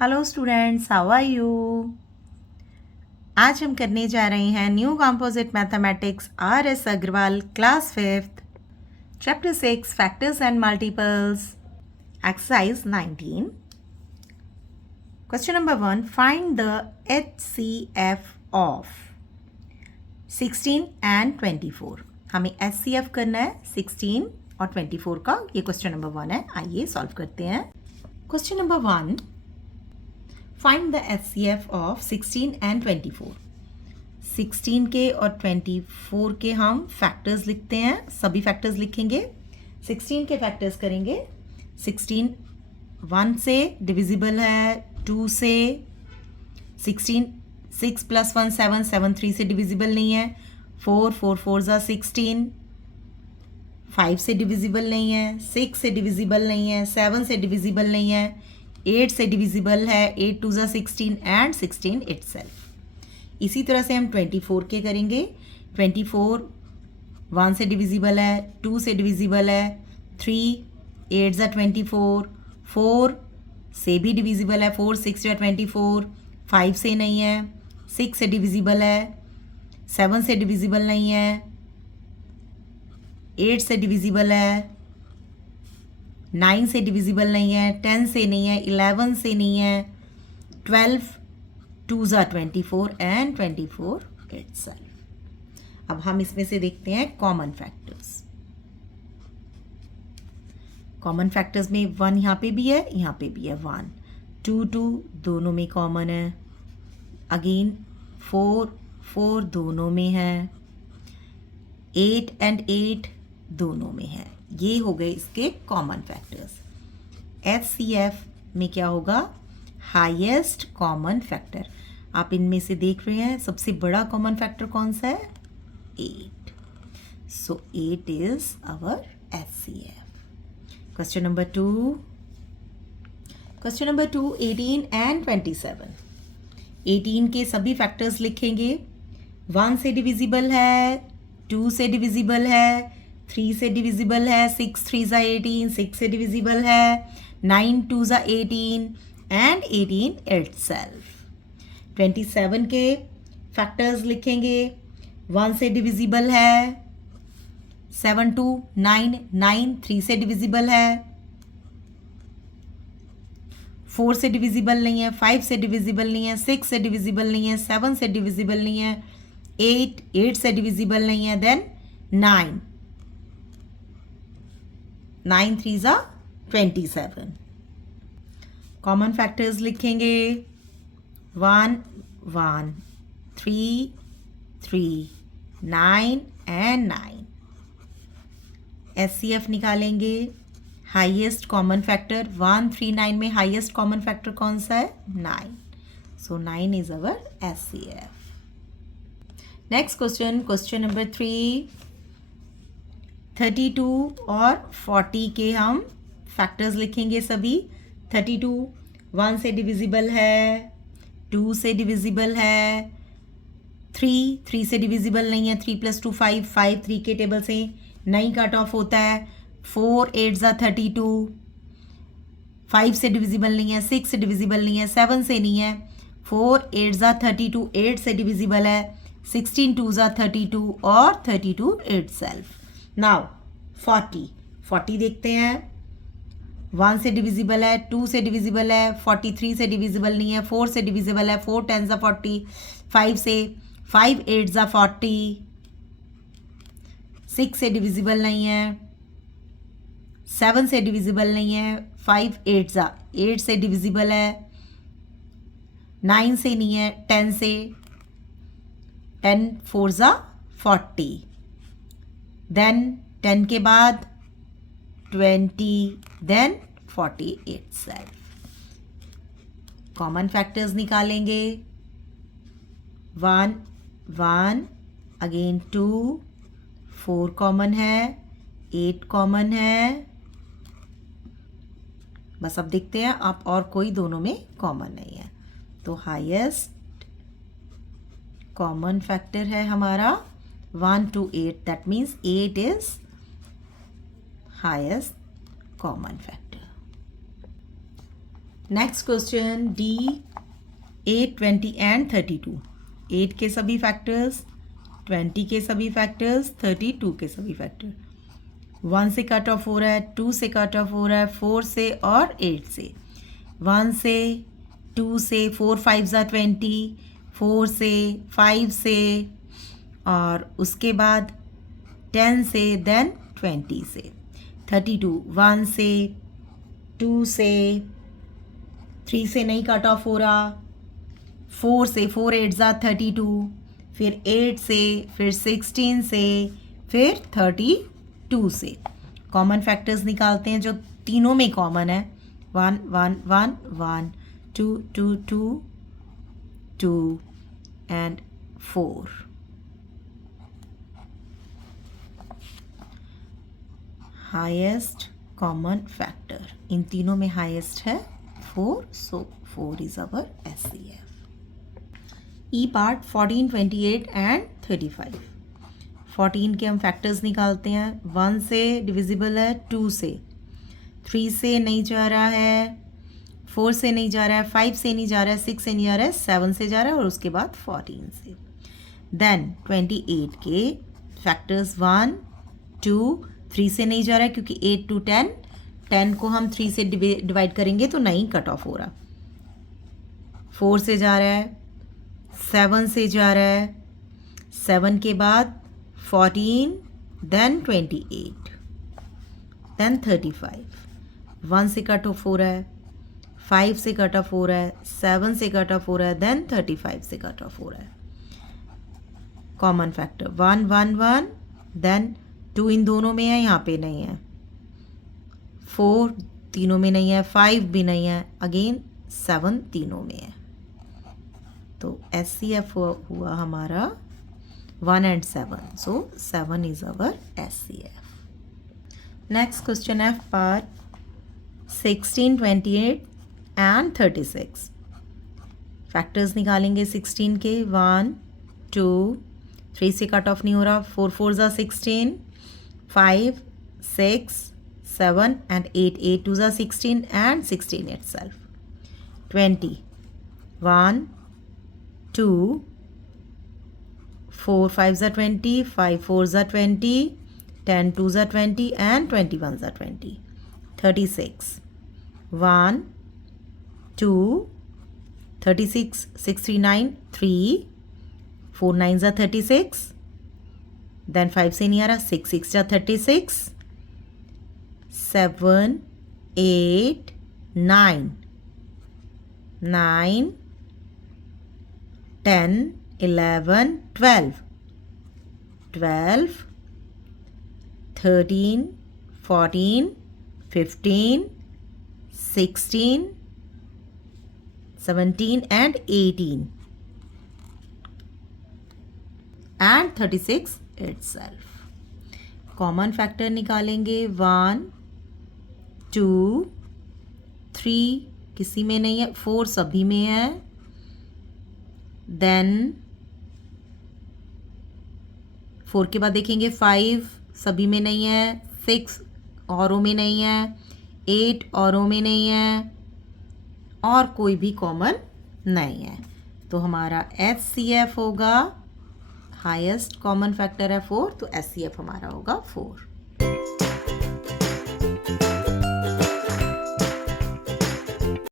Hello students, how are you. आज हम करने जा रहे हैं new composite mathematics RS Agarwal class 5th chapter 6 factors and multiples exercise 19। Question number 1, find the HCF of 16 and 24। हमें HCF करना है 16 और 24 का। ये क्वेश्चन नंबर 1 है। आइए सॉल्व करते हैं। Question number 1, find the HCF of 16 and 24। 16 के और 24 के हम फैक्टर्स लिखते हैं, सभी फैक्टर्स लिखेंगे। 16 के फैक्टर्स करेंगे। 16 1 से डिविजिबल है, 2 से, 16 6 + 1 7, 7 3 से डिविजिबल नहीं है, 4 4 4 ज़ा 16, 5 से डिविजिबल नहीं है, 6 से डिविजिबल नहीं है, 7 से डिविजिबल नहीं है, 8 से डिविजिबल है, 8 2 ज़ा 16 एंड 16 इटसेल्फ। इसी तरह से हम 24 के करेंगे। 24 1 से डिविजिबल है, 2 से डिविजिबल है, 3 8 ज़ा 24, 4 से भी डिविजिबल है, 4 6 ज़ा 24, 5 से नहीं है, 6 से डिविजिबल है, 7 से डिविजिबल नहीं है, 8 से डिविजिबल है, 9 से डिविजिबल नहीं है, 10 से नहीं है, 11 से नहीं है, 12 2 ज़ा 24 एंड 24 इटसेल्फ। अब हम इसमें से देखते हैं कॉमन फैक्टर्स। कॉमन फैक्टर्स में 1 यहाँ पे भी है, यहाँ पे भी है। 1 2 2 दोनों में कॉमन है। अगेन 4 4 दोनों में है। 8 एंड 8 दोनों में है। ये हो गए इसके कॉमन फैक्टर्स। HCF में क्या होगा? Highest common factor. आप इनमें से देख रहे हैं सबसे बड़ा कॉमन फैक्टर कौन सा है? 8। So 8 is our HCF। Question number 2। Question number 2, 18 and 27। 18 के सभी फैक्टर्स लिखेंगे। 1 से डिविजिबल है, 2 से डिविजिबल है, 3 से डिविजिबल है, 6 3 ज़ा 18, 6 से डिविजिबल है, 9 2 ज़ा 18 एंड 18 इटसेल्फ। 27 के फैक्टर्स लिखेंगे। 1 से डिविजिबल है, 7 2 9 9 3 से डिविजिबल है, 4 से डिविजिबल नहीं है, 5 से डिविजिबल नहीं है, 6 से डिविजिबल नहीं है, 7 से डिविजिबल नहीं है, 8 8 से डिविजिबल नहीं है, देन 9 9 3 ज़ा 27। कॉमन फैक्टर्स लिखेंगे। 1 1 3 3 9 एंड 9। HCF निकालेंगे। हाईएस्ट कॉमन फैक्टर 1 3 9 में हाईएस्ट कॉमन फैक्टर कौन सा है? 9। सो 9 is our HCF। Next question, question number 3। 32 और 40 के हम फैक्टर्स लिखेंगे सभी। 32 1 से डिविजिबल है, 2 से डिविजिबल है, 3 3 से डिविजिबल नहीं है, 3 + 2 5 5 3 के टेबल से नहीं कट ऑफ होता है, 4 8 ज़ा 32, 5 से डिविजिबल नहीं है, 6 से डिविजिबल नहीं है, 7 से नहीं है, 4 8 ज़ा 32 8 से डिविजिबल है, 16 2 ज़ा 32 और 32 इटसेल्फ। नाउ 40 देखते हैं। 1 से डिविजिबल है, 2 से डिविजिबल है, 43 से डिविजिबल नहीं है, 4 से डिविजिबल है, 4 10 ज़ा 40, 5 से, 5 8 ज़ा 40, 6 से डिविजिबल नहीं है, 7 से डिविजिबल नहीं है, 5 8 ज़ा 8 से डिविजिबल है, 9 से नहीं है, 10 से, 10 4 ज़ा 40, देन 10 के बाद 20, देन 40 इटसेल्फ। कॉमन फैक्टर्स निकालेंगे। 1 1 अगेन 2 4 कॉमन है, 8 कॉमन है। बस अब देखते हैं आप और कोई दोनों में कॉमन नहीं है। तो हाईएस्ट कॉमन फैक्टर है हमारा 1 to 8, that means 8 is highest common factor. Next question D 8, 20 and 32। 8 के सभी फैक्टर्स, 20 के सभी फैक्टर्स, 32 के सभी फैक्टर। 1 से कट ऑफ हो रहा है, 2 से कट ऑफ हो रहा है, 4 से और 8 से। 1 से, 2 से, 4 5 ज़ा 20, 4 से, 5 से, और उसके बाद 10 से, देन 20 से। 32 1 से, 2 से, 3 से नहीं कट ऑफ हो रहा, 4 से, 4 8 ज़ा 32, फिर 8 से, फिर 16 से, फिर 32 से। कॉमन फैक्टर्स निकालते हैं जो तीनों में कॉमन है। 1 1 1 1, 2 2 2 2 and 4। Highest common factor in तीनों में हाईएस्ट है 4, सो 4 is our SCF। E part 14, 28 and 35। 14 के हम फैक्टर्स निकालते हैं। 1 से डिविजिबल है 2 से, 3 से नहीं जा रहा है, 4 से नहीं जा रहा है, 5 से नहीं जा रहा है, 6 से नहीं जा रहा है, 7 से जा रहा है और उसके बाद 14 से। देन 28 के फैक्टर्स 1 2 3 से नहीं जा रहा है क्योंकि 8 to 10, 10 को हम 3 से डिवाइड करेंगे तो नहीं कट ऑफ हो रहा। 4 से जा रहा है, 7 से जा रहा है, 7 के बाद 14, देन 28, देन 35। 1 से कट ऑफ हो रहा है, 5 से कट ऑफ हो रहा है, 7 से कट ऑफ हो रहा है, देन 35 से कट ऑफ हो रहा है। कॉमन फैक्टर 1 1 1, देन 2 इन दोनों में है, यहाँ पे नहीं है। 4 तीनों में नहीं है, 5 भी नहीं है, अगेन 7 तीनों में है। तो SCF हुआ हमारा 1 and 7, so 7 is our SCF. Next question है पार्ट 16, 28 एंड 36। फैक्टर्स निकालेंगे 16 के। 1 2 3 से कट ऑफ नहीं हो रहा, 4 4 ज़ा 16, 5 6 7 एंड 8 8 2 ज़ा 16 एंड 16 itself। 20 1 2 4 5 ज़ा 20, 5 4 ज़ा 20, 10 2 ज़ा 20 एंड 21 ज़ा 20। 36 1 2 36 6 3 9 3, 4 9 ज़ा 36, देन 5 से नहीं आ रहा, 6 6 ज़ा 36, 7 8 9 9 10 11 12 12 13 14 15 16 17 and 18 and 36 itself। Common factor निकालेंगे 1 2 3 किसी में नहीं है, 4 सभी में है, देन 4 के बाद देखेंगे 5 सभी में नहीं है, 6 औरों में नहीं है, 8 औरों में नहीं है, और कोई भी कॉमन नहीं है। तो हमारा SCF होगा, हाईएस्ट कॉमन फैक्टर है 4, तो SCF हमारा होगा 4।